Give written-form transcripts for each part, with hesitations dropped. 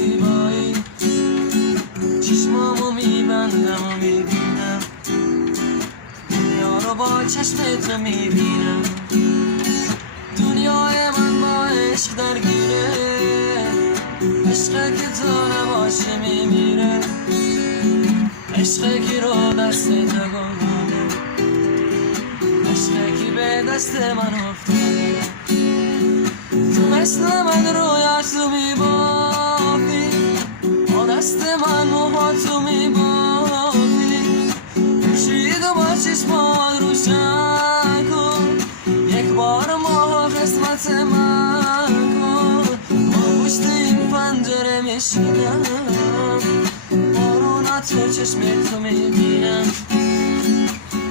زیبایی، چشمامو میبندم و میبینم دنیا رو با چشم تو میبینم. دنیای من با عشق درگیره، عشقه که تو نباشه میمیره، عشقه که رو دست تو گذاره، عشقه که به دست من افتاده. تو مثل من رویاتو میبافی، با دست من موهاتو میبافی، پوشید و با چشمان روشن کن، یک بار ماه قسمت من کن. با پشت این پنجره میشینم، باروناتو چشم تو میبینم،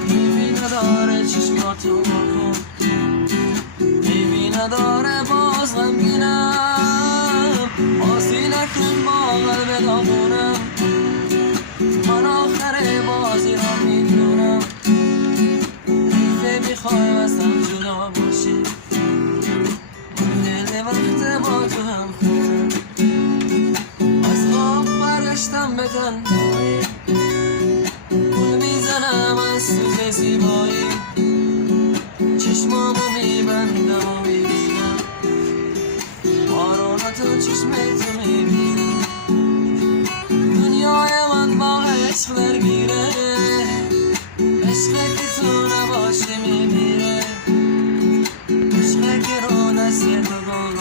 میبی نداره چشماتو بکن، میبی نداره باز غمگینم، بازی نکن با قلب داغونم، من آخر بازی را میدونم. حیفه میخوای ازم جدا باشی، من دل وقت با تو هم خونم، از خواب برشتم به تنهایی، گل میزنم از سوز زیبایی، چشمامو میبندم و میبینم باروناتو چشم تو میبینم. دنیای من با عشق درگیره، عشقه که تو نباشه میمیره، عشقه که رو دست تو گل